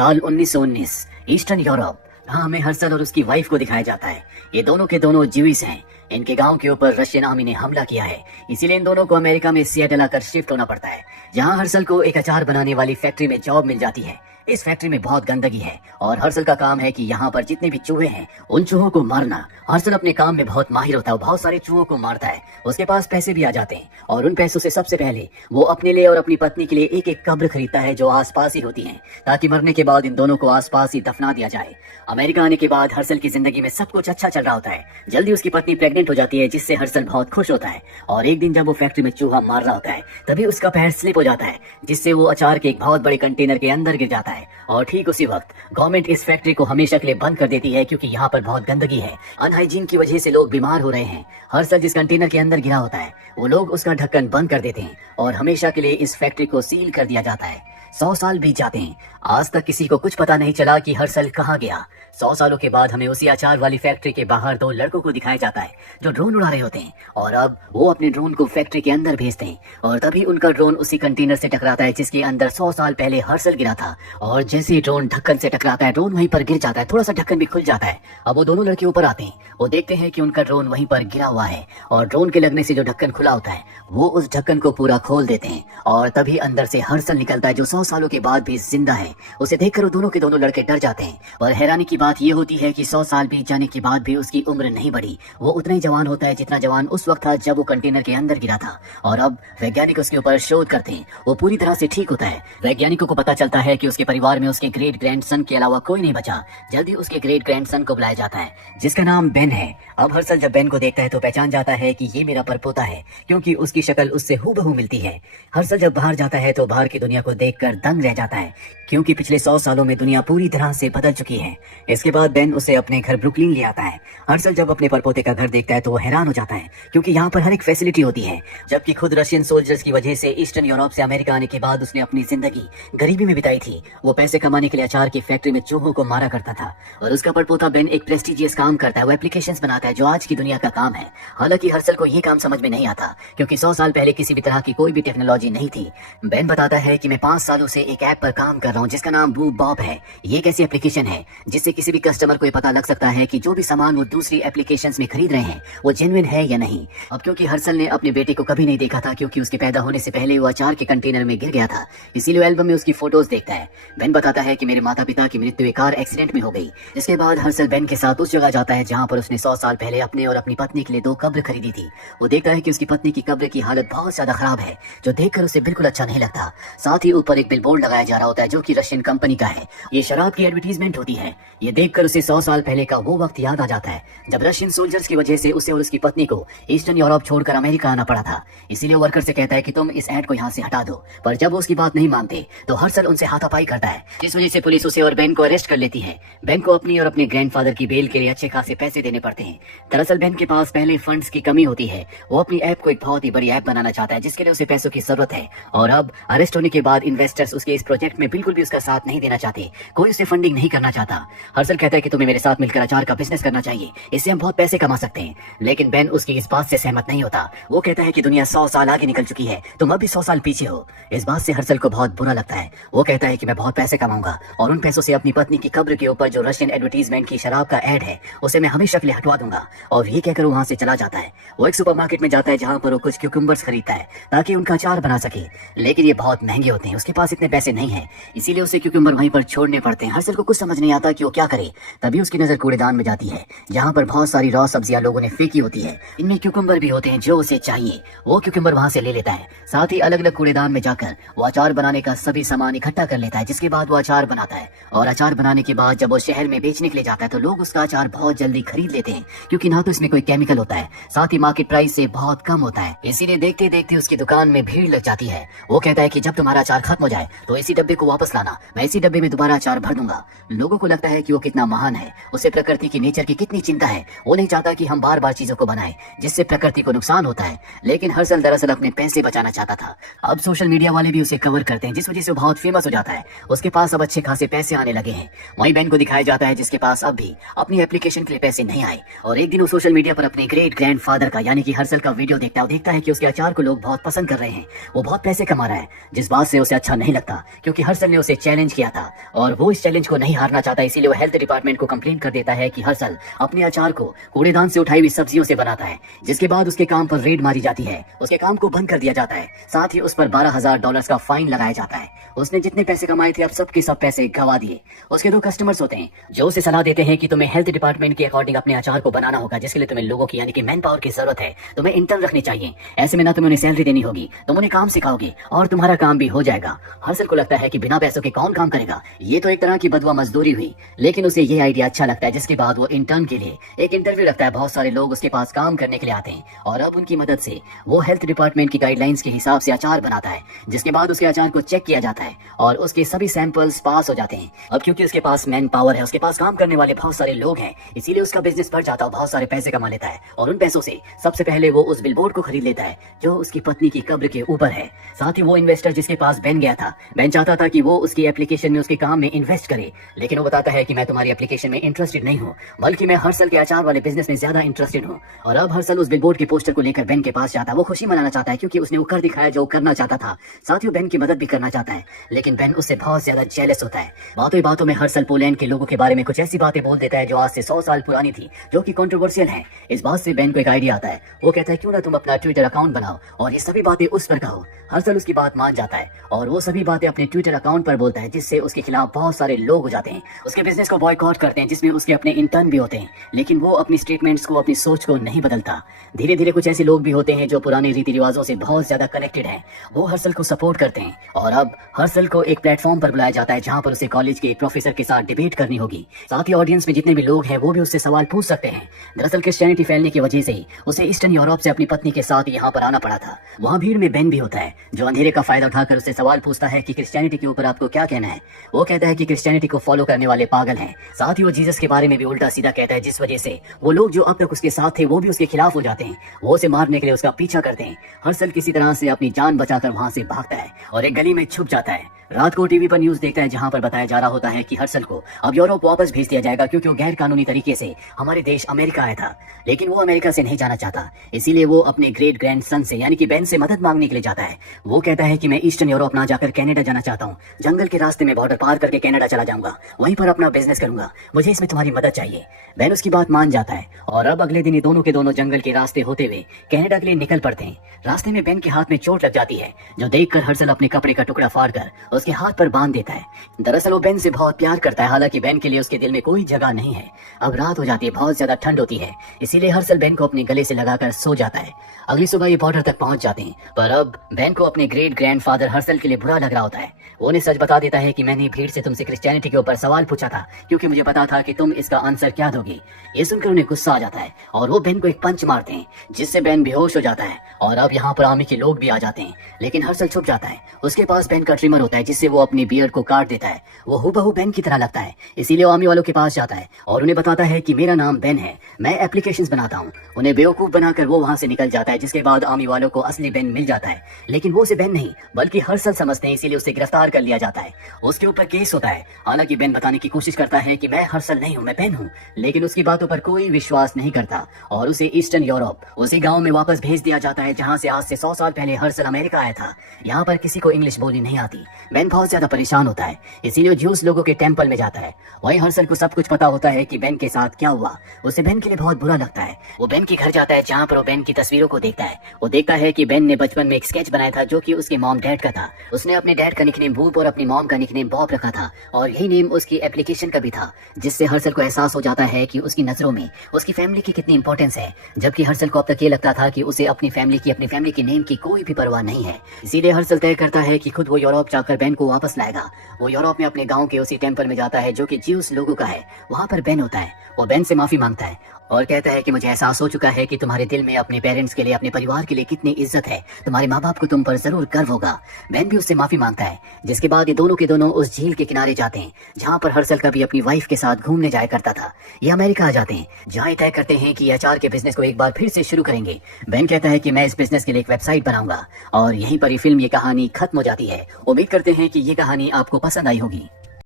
साल 1919, eastern Europe. हाँ, हमें हर्सल और उसकी वाइफ को दिखाया जाता है। ये दोनों के दोनों ज्यूइश हैं। इनके गांव के ऊपर रशियन आर्मी ने हमला किया है, इसीलिए इन दोनों को अमेरिका में सिएटल आकर शिफ्ट होना पड़ता है, जहां हर्सल को एक अचार बनाने वाली फैक्ट्री में जॉब मिल जाती है। इस फैक्ट्री में बहुत गंदगी है और हर्सल का काम है कि यहाँ पर जितने भी चूहे हैं उन चूहों को मारना। हर्सल अपने काम में बहुत माहिर होता है, वो बहुत सारे चूहों को मारता है। उसके पास पैसे भी आ जाते हैं और उन पैसों से सबसे पहले वो अपने लिए और अपनी पत्नी के लिए एक एक कब्र खरीदता है जो आसपास ही होती है, ताकि मरने के बाद इन दोनों को आसपास ही दफना दिया जाए। अमेरिका आने के बाद हर्सल की जिंदगी में सब कुछ अच्छा चल रहा होता है। जल्दी उसकी पत्नी प्रेग्नेंट हो जाती है, जिससे हर्सल बहुत खुश होता है। और एक दिन जब वो फैक्ट्री में चूहा मार रहा होता है, तभी उसका पैर स्लिप हो जाता है, जिससे वो अचार के एक बहुत बड़े कंटेनर के अंदर गिर जाता है। और ठीक उसी वक्त गवर्नमेंट इस फैक्ट्री को हमेशा के लिए बंद कर देती है, क्योंकि यहाँ पर बहुत गंदगी है। अनहाइजीन की वजह से लोग बीमार हो रहे हैं। हर्सल जिस कंटेनर के अंदर गिरा होता है, वो लोग उसका ढक्कन बंद कर देते हैं और हमेशा के लिए इस फैक्ट्री को सील कर दिया जाता है। 100 साल बीत जाते हैं, आज तक किसी को कुछ पता नहीं चला कि हर्सल कहाँ गया। 100 सालों के बाद हमें उसी अचार वाली फैक्ट्री के बाहर 2 लड़कों को दिखाया जाता है जो ड्रोन उड़ा रहे होते हैं, और अब वो अपने ड्रोन को फैक्ट्री के अंदर भेजते हैं। और तभी उनका ड्रोन उसी कंटेनर से टकराता है जिसके अंदर 100 साल पहले हर्सल गिरा था। और जैसे ही ड्रोन ढक्कन से टकराता है, ड्रोन वहीं पर गिर जाता है, थोड़ा सा ढक्कन भी खुल जाता है। अब वो दोनों लड़के ऊपर आते हैं, वो देखते हैं कि उनका ड्रोन वहीं पर गिरा हुआ है, और ड्रोन के लगने से जो ढक्कन खुला होता है वो उस ढक्कन को पूरा खोल देते हैं। और तभी अंदर से हर्सल निकलता है, जो 100 सालों के बाद भी जिंदा है। उसे देखकर वो दोनों के दोनों लड़के डर जाते हैं। और हैरानी की बात ये होती है कि 100 साल बीत जाने के बाद भी उसकी उम्र नहीं बढ़ी। वो उतना ही जवान होता है जितना जवान उस वक्त था जब वो कंटेनर के अंदर गिरा था। और अब वैज्ञानिक उसके ऊपर शोध करते हैं। वो पूरी तरह से ठीक होता है। वैज्ञानिकों को पता चलता है कि उसके परिवार में उसके ग्रेट ग्रैंडसन के अलावा कोई नहीं बचा। जल्दी उसके ग्रेट ग्रैंडसन को बुलाया जाता है, जिसका नाम बेन है। अब हर्सल जब बेन को देखता है तो पहचान जाता है कि ये मेरा परपोता है, क्योंकि उसकी शक्ल उससे हूबहू मिलती है। हर्सल जब बाहर जाता है तो बाहर की दुनिया को देखकर दंग रह जाता है, क्योंकि पिछले 100 सालों में दुनिया पूरी तरह से बदल चुकी है। इसके बाद बेन उसे अपने घर ब्रुकलिन ले आता है। हर्सल जब अपने परपोते का घर देखता है तो वो हैरान हो जाता है, क्योंकि यहाँ पर हर एक फैसिलिटी होती है। जबकि खुद रशियन सोल्जर्स की वजह से ईस्टर्न यूरोप से अमेरिका आने के बाद उसने अपनी जिंदगी गरीबी में बिताई थी। वो पैसे कमाने के लिए अचार की फैक्ट्री में चूहों को मारा करता था। और उसका परपोता बेन एक प्रेस्टिजियस काम करता है, वो एप्लीकेशंस बनाता है जो आज की दुनिया का काम है। हालांकि हर्सल को ये काम समझ में नहीं आता, क्योंकि 100 साल पहले किसी भी तरह की कोई भी टेक्नोलॉजी नहीं थी। बेन बताता है कि मैं 5 सालों से एक ऐप पर काम कर रहा हूँ जिसका नाम बू बॉब है। ये एक ऐसी एप्लीकेशन है जिससे किसी भी कस्टमर को ये पता लग सकता है कि जो भी सामान वो दूसरी एप्लीकेशंस में खरीद रहे हैं वो जेन्युइन है या नहीं। अब क्योंकि हर्सल ने अपने बेटे को कभी नहीं देखा था, क्योंकि उसके पैदा होने से पहले वो अचार के कंटेनर में गिर गया था, इसीलिए एल्बम में उसकी फोटोज देखता है। बेन बताता है कि मेरे माता पिता की मृत्यु एक कार एक्सीडेंट में हो गई। जिसके बाद हर्सल बेन के साथ उस जगह जाता है जहाँ पर उसने 100 साल पहले अपने और अपनी पत्नी के लिए 2 कब्र खरीदी थी। वो देखता है कि उसकी पत्नी की कब्र की हालत बहुत ज्यादा खराब है, जो देखकर उसे बिल्कुल अच्छा नहीं लगता। साथ ही ऊपर एक बिलबोर्ड लगाया जा रहा होता है जो कि रशियन कंपनी का है। ये शराब की एडवर्टीजमेंट होती है। ये देखकर उसे 100 साल पहले का वो वक्त याद आ जाता है जब रशियन सोल्जर्स की वजह से उसे और उसकी पत्नी को ईस्टर्न यूरोप छोड़कर अमेरिका आना पड़ा था। इसीलिए वर्कर से कहता है कि तुम इस ऐड को यहाँ से हटा दो, पर जब वो उसकी बात नहीं मानते तो हर्सल उनसे हाथापाई करता है, जिस वजह से पुलिस उसे और बेन को अरेस्ट कर लेती है। बेन को अपनी और अपने ग्रैंडफादर की बेल के लिए अच्छे खासे पैसे देने पड़ते हैं। दरअसल बेन के पास पहले फंड्स की कमी होती है। वो अपनी ऐप को एक बहुत ही बड़ी ऐप बनाना चाहता है, जिसके लिए उसे पैसों की जरूरत है। और अब अरेस्ट होने के बाद इन्वेस्टर्स उसके इस प्रोजेक्ट में बिल्कुल भी उसका साथ नहीं देना चाहते, कोई उसे फंडिंग नहीं करना चाहता। हर्सल कहता है कि तुम्हें मेरे साथ मिलकर अचार का बिजनेस करना चाहिए, इससे हम बहुत पैसे कमा सकते हैं। लेकिन बेन उसकी इस बात से सहमत नहीं होता। वो कहता है कि दुनिया 100 साल आगे निकल चुकी है, तुम अभी 100 साल पीछे हो। इस बात से हर्सल को बहुत बुरा लगता है। वो कहता है कि मैं बहुत पैसे कमाऊंगा और उन पैसों से अपनी पत्नी की कब्र के ऊपर जो रशियन एडवर्टीजमेंट की शराब का ऐड है उसे मैं हमेशा के लिए हटवा दूंगा। और ये कहकर वो वहां से चला जाता है। वो एक सुपरमार्केट में जाता है जहां पर वो कुछ क्यूकम्बर्स खरीदता है ताकि उनका अचार बना सके, लेकिन ये बहुत महंगे होते हैं, उसके पास इतने पैसे नहीं है, इसीलिए उसे क्यूकम्बर वहीं पर छोड़ने पड़ते हैं। हर्सल को कुछ समझ नहीं आता कि वो क्या करे। तभी उसकी नजर कूड़ेदान में जाती है जहाँ पर बहुत सारी रॉ सब्जियां लोगों ने फेंकी होती है। इनमें क्यूकम्बर भी होते हैं जो उसे चाहिए। वो क्यूकम्बर वहां से ले लेता है। साथ ही अलग अलग कूड़ेदान में जाकर वो अचार बनाने का सभी सामान इकट्ठा कर लेता है, जिसके बाद वो अचार बनाता है। और अचार बनाने के बाद जब वो शहर में बेचने के लिए जाता है तो लोग उसका अचार बहुत जल्दी खरीद लेते हैं, क्योंकि ना तो इसमें कोई केमिकल होता है, साथ ही मार्केट प्राइस से बहुत कम होता है। इसीलिए देखते देखते उसकी दुकान में भीड़ लग जाती है। वो कहता है कि जब तुम्हारा अचार खत्म हो जाए तो इसी डब्बे को वापस लाना, मैं इसी डब्बे में दोबारा अचार भर दूंगा। लोगों को लगता है कि वो कितना महान है, उसे प्रकृति की नेचर की कितनी चिंता है। वो नहीं चाहता कि हम बार बार चीजों को बनाएं जिससे प्रकृति को नुकसान होता है, लेकिन हर्षल दरअसल अपने पैसे बचाना चाहता था। अब सोशल मीडिया वाले भी उसे कवर करते हैं, जिस वजह से वो बहुत फेमस हो जाता है। उसके पास अब अच्छे खासे पैसे आने लगे हैं। वहीं बेन को दिखाया जाता है जिसके पास अब भी अपनी एप्लीकेशन के लिए पैसे नहीं आए, और एक दिन वो सोशल मीडिया पर अपने ग्रेट ग्रैंडफादर का यानी कि हर्षल का वीडियो देखता है। वो देखता है कि उसके अचार को लोग बहुत पसंद कर रहे हैं, वो बहुत पैसे कमा रहा है, जिस बात से उसे अच्छा नहीं लगता क्योंकि हर्षल ने उसे चैलेंज किया था और वो इस चैलेंज को नहीं हारना चाहता। इसीलिए वो हेल्थ डिपार्टमेंट को कंप्लेन कर देता है कि हर्षल अपने अचार को कूड़ेदान से उठाई हुई सब्जियों से बनाता है, जिसके बाद उसके काम पर रेड मारी जाती है, उसके काम को बंद कर दिया जाता है, साथ ही उस पर $12,000 का फाइन लगाया जाता है। उसने जितने पैसे कमाए थे अब सब के सब पैसे गवा दिए। उसके 2 कस्टमर्स होते हैं जो उसे सलाह देते हैं कि तुम्हें हेल्थ डिपार्टमेंट के अकॉर्डिंग अपने अचार को बनाना होगा, जिसके लिए तुम्हें लोगों की यानी कि मैन पावर की जरूरत है। तुम्हें इंटर्न रखनी चाहिए, ऐसे में ना तुम्हें उन्हें सैलरी देनी होगी, तुम उन्हें काम सिखाओगे और तुम्हारा काम भी हो जाएगा। हर्षल को लगता है कि बिना पैसों के कौन काम करेगा, ये तो एक तरह की बदवा मजदूरी हुई, लेकिन उसे ये आइडिया अच्छा लगता है। जिसके बाद वो इंटर्न के लिए एक इंटरव्यू रखता है। बहुत सारे लोग उसके पास काम करने के लिए आते हैं और अब उनकी मदद से वो हेल्थ डिपार्टमेंट की गाइडलाइंस के हिसाब से अचार बनाता है, जिसके बाद उसके अचार को चेक किया जाता है और उसके सभी सैंपल्स पास हो जाते हैं। अब क्योंकि उसके पास मैन पावर है, उसके पास काम करने वाले बहुत सारे लोग हैं, इसीलिए उसका बिजनेस बढ़ जाता है, बहुत सारे पैसे कमा लेता है। और उन पैसों से सबसे पहले वो उस बिलबोर्ड को खरीद लेता है जो उसकी पत्नी की कब्र के ऊपर है। साथ ही वो इन्वेस्टर जिसके पास बेन गया था, बेन चाहता था कि वो उसकी एप्लीकेशन में उसके काम में इन्वेस्ट करे, लेकिन वो बताता है कि मैं तुम्हारी एप्लीकेशन में इंटरेस्टेड नहीं हूँ, बल्कि मैं हर्षल के अचार वाले बिजनेस में ज्यादा इंटरेस्टेड हूँ। और अब हर्षल उस बिलबोर्ड के पोस्टर को लेकर बेन के पास जाता है। वो खुशी मनाना चाहता है क्योंकि उसने वो कर दिखाया जो करना चाहता था, साथ ही वो बेन की मदद भी करना चाहता है, लेकिन बेन उससे बहुत ज्यादा जेलस होता है। बातों ही बातों में हर्षल पोलैंड के लोगों के बारे में कुछ ऐसी बातें बोल देता है जो आज से 100 साल पुरानी थी, जो कि कंट्रोवर्शियल है। इस बात से बेन को एक आइडिया आता है। वो कहता है क्यों ना तुम अपना ट्विटर अकाउंट बनाओ और ये सभी बातें उस पर कहो। हर्षल उसकी बात मान जाता है और वो सभी बातें अपने ट्विटर अकाउंट पर बोलता है, जिससे उसके खिलाफ बहुत सारे लोग हो जाते हैं, उसके बिजनेस को बॉयकॉट करते हैं, जिसमें उसके अपने इंटर्न भी होते हैं, लेकिन वो अपनी स्टेटमेंट्स को, अपनी सोच को नहीं बदलता। धीरे धीरे कुछ ऐसे लोग भी होते हैं जो पुराने रीति रिवाजों से बहुत ज्यादा कनेक्टेड हैं, वो हर्षल को सपोर्ट करते हैं। और अब हर्षल को एक प्लेटफॉर्म पर बुलाया जाता है जहां पर उसे कॉलेज के एक प्रोफेसर के साथ डिबेट करनी होगी। साथ ही ऑडियंस में जितने भी लोग हैं वो भी उससे सवाल पूछ सकते हैं। दरअसल क्रिश्चियनिटी फैलने की वजह से ही उसे ईस्टर्न यूरोप से अपनी पत्नी के साथ यहाँ पर आना पड़ा था। वहाँ भीड़ में बेन भी होता है जो अंधेरे का फायदा उठाकर उससे सवाल पूछता है कि क्रिश्चियनिटी के ऊपर आपको क्या कहना है। वो कहता है कि क्रिश्चियनिटी को फॉलो करने वाले पागल हैं। साथ ही वो जीसस के बारे में भी उल्टा सीधा कहता है, जिस वजह से वो लोग जो अब तक उसके साथ थे वो भी उसके खिलाफ हो जाते हैं। वो उसे मारने के लिए उसका पीछा करते हैं। हर्षल किसी तरह से अपनी जान बचाकर वहां से भागता है और एक गली में छुप जाता है। रात को टीवी पर न्यूज देखता है जहां पर बताया जा रहा होता है कि हर्षल को अब यूरोप वापस भेज दिया जाएगा क्योंकि वो गैर कानूनी तरीके से हमारे देश अमेरिका आया था, लेकिन वो अमेरिका से नहीं जाना चाहता। इसीलिए वो अपने ग्रेट ग्रैंडसन से यानी कि बेन से मदद मांगने के लिए जाता है। वो कहता है कि मैं ईस्टर्न यूरोप ना जाकर कनाडा जाना चाहता हूँ, जंगल के रास्ते में बॉर्डर पार करके कनाडा चला जाऊंगा, वहीं पर अपना बिजनेस करूंगा, मुझे इसमें तुम्हारी मदद चाहिए। बेन उसकी बात मान जाता है और अब अगले दिन ये दोनों के दोनों जंगल के रास्ते होते हुए कनाडा के लिए निकल पड़ते हैं। रास्ते में बेन के हाथ में चोट लग जाती है, जो देखकर हर्षल अपने कपड़े का टुकड़ा फाड़कर उसके हाथ पर बांध देता है। दरअसल वो बेन से बहुत प्यार करता है, हालांकि बेन के लिए उसके दिल में कोई जगह नहीं है। अब रात हो जाती है, बहुत ज्यादा ठंड होती है, इसीलिए हर्षल बेन को अपने गले से लगाकर सो जाता है। अगली सुबह ये बॉर्डर तक पहुंच जाते हैं, पर अब बेन को अपने ग्रेट ग्रैंडफादर हर्षल के लिए बुरा लग रहा होता है। वो उन्हें सच बता देता है कि मैंने भीड़ से तुमसे क्रिश्चियनिटी के ऊपर सवाल पूछा था क्योंकि मुझे पता था कि तुम इसका आंसर क्या दोगी। ये सुनकर उन्हें गुस्सा आ जाता है और वो बेन को एक पंच मारते हैं, जिससे बेन बेहोश हो जाता है। और अब यहाँ पर आर्मी के लोग भी आ जाते हैं, लेकिन हर्षल छुप जाता है। उसके पास बेन का ट्रिमर होता है, जिससे वो अपनी बियर्ड को काट देता है। वो हूबहू बेन की तरह लगता है, इसीलिए वो आर्मी वालों के पास जाता है और उन्हें बताता है कि मेरा नाम बेन है, मैं एप्लीकेशंस बनाता हूँ। उन्हें बेवकूफ बनाकर वो वहाँ से निकल जाता है, जिसके बाद आर्मी वालों को असली बेन मिल जाता है, लेकिन वो उसे बेन नहीं बल्कि हर्षल समझते हैं, इसीलिए उसे गिरफ्तार कर लिया जाता है। उसके ऊपर केस होता है। हालांकि बेन बताने की कोशिश करता है कि मैं हर्षल नहीं हूँ, मैं बेन हूँ, लेकिन उसकी बातों पर कोई विश्वास नहीं करता और उसे ईस्टर्न यूरोप उसी गांव में वापस भेज दिया जाता है जहां से आज से 100 साल पहले हर्षल अमेरिका आया था। यहाँ पर किसी को इंग्लिश बोलनी नहीं आती। बेन बहुत ज्यादा परेशान होता है, इसीलिए ज्यूस लोगों के टेंपल में जाता है। वहीं हर्षल को सब कुछ पता होता है कि बेन के साथ क्या हुआ। उसे बेन के लिए बहुत बुरा लगता है। वो बेन के घर जाता है जहाँ पर वो बेन की तस्वीरों को देखता है। वो देखता है कि बेन ने बचपन में एक स्केच बनाया था जो कि उसके मॉम डैड का था। उसने अपने डैड का निकनेम बूप और अपनी मॉम का निकनेम बॉब रखा था और यही नेम उसकी एप्लीकेशन का भी था, जिससे हर्षल को एहसास हो जाता है कि उसकी नजरों में उसकी फैमिली की कितनी इंपॉर्टेंस है, जबकि हर्षल को अब तक ये लगता था कि उसे अपनी फैमिली की नेम की कोई भी परवाह नहीं है। इसीलिए हर्षल तय करता है कि खुद वो यूरोप जाकर बेन को वापस लाएगा। वो यूरोप में अपने गांव के उसी टेंपल में जाता है जो कि ज्यूस लोगों का है। वहां पर बेन होता है। वो बेन से माफी मांगता है और कहता है कि मुझे एहसास हो चुका है कि तुम्हारे दिल में अपने पेरेंट्स के लिए, अपने परिवार के लिए कितनी इज्जत है। तुम्हारे माँ बाप को तुम पर जरूर गर्व होगा। बेन भी उससे माफी मांगता है, जिसके बाद ये दोनों के दोनों उस झील के किनारे जाते हैं जहाँ पर हर्षल कभी अपनी वाइफ के साथ घूमने जाया करता था। ये अमेरिका आ जाते हैं, जहाँ ये तय करते हैं कि अचार के बिजनेस को एक बार फिर से शुरू करेंगे। बेन कहता है कि मैं इस बिजनेस के लिए एक वेबसाइट बनाऊंगा, और यहीं पर ये फिल्म, ये कहानी खत्म हो जाती है। उम्मीद करते हैं कि ये कहानी आपको पसंद आई होगी।